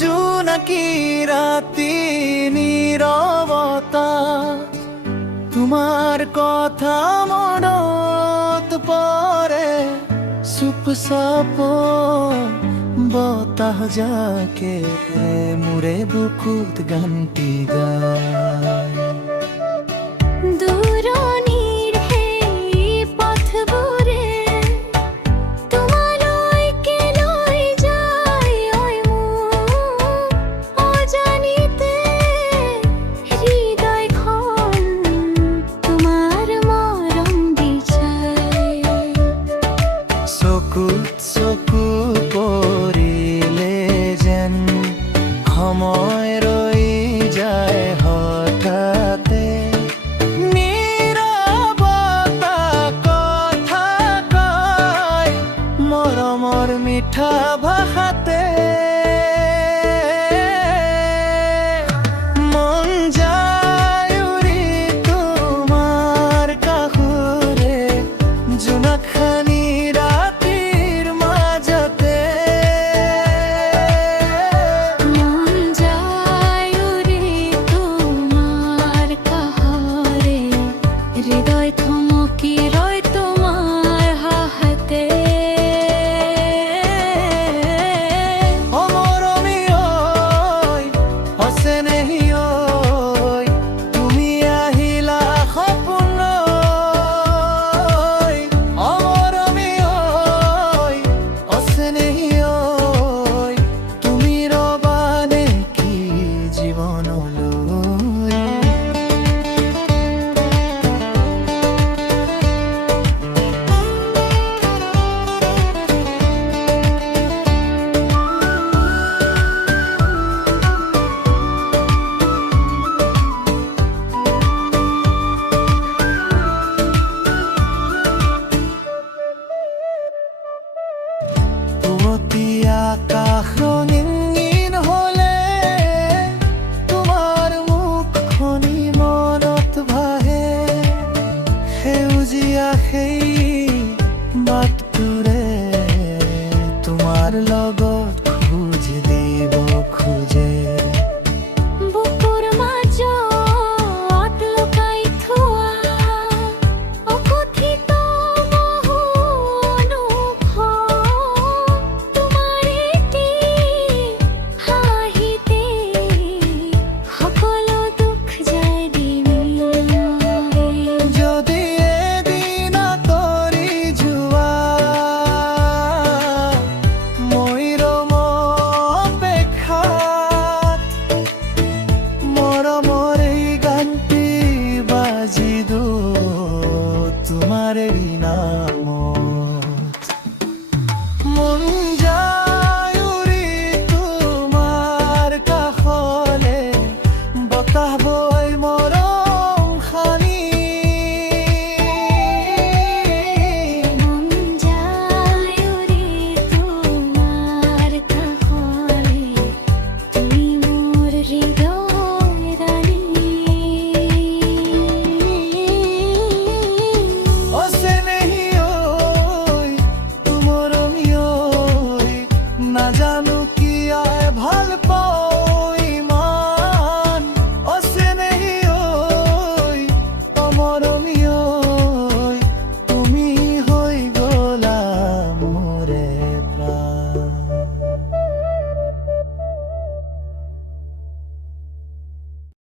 জোনাকি রাতি নীরবতা, তোমার কথা মনত পরে। চুপ-চাপ বতাহ যাকে মোৰে বুকুত গানটি গায়। দূৰণিৰ সেই পথবোৰে তোমালৈকে লৈ যায় ঐ মোক অজানিতে। হৃদয়খন তোমাৰ মৰম বিচাৰে। চকুত চকু পৰিলে যেন সময় ৰৈ যায় হঠাতে। নীৰৱতা কথা কয় মৰমৰ মিঠা ভাষাতে। মন যায় উৰি তোমাৰ কাষৰে, জোনাকখানি ৰাতিৰ মাজতে। মন যায় উৰি তোমাৰ কাষৰে, হৃদয় থমকি ৰয় তোমাৰ হাতে। অমৰমী ঐ, অচেনেহী ঐ, তুমি আহিলা সপোনলৈ। অমৰমী ঐ, অচেনেহী ঐ, তুমি ৰবা নেকি জীৱনলৈ। পুৱতি আকাশ ৰঙীন হ'লে তোমাৰ মুখখনি মনত ভাহে। সেউজীয়া সেই বাটটোৰে তোমাৰ লগত খোজ দিব খোজে। বুকুৰ মাজত লুকাই থোৱা অকথিত বহু অনুভৱ, তোমাৰ এটি হাঁহিতে সকলো দুখ যায় দিনলৈ। যদি এদিন আঁতৰি যোৱা মইৰম অপেক্ষাত, মৰমৰ এই গানটি বাজিব তোমাৰ নামত। মন যায় উৰি তোমাৰ কাষলে, বতাহ বৈ মৰম সানি। মন যায় উৰি তোমাৰ কাষলে, তুমি মোৰ হৃদয় ৰাণী। অচেনেহী ঐ, মৰমী ঐ, নাজানো কিয় ভাল পাওঁ ইমান। অচেনেহী ঐ, অমৰ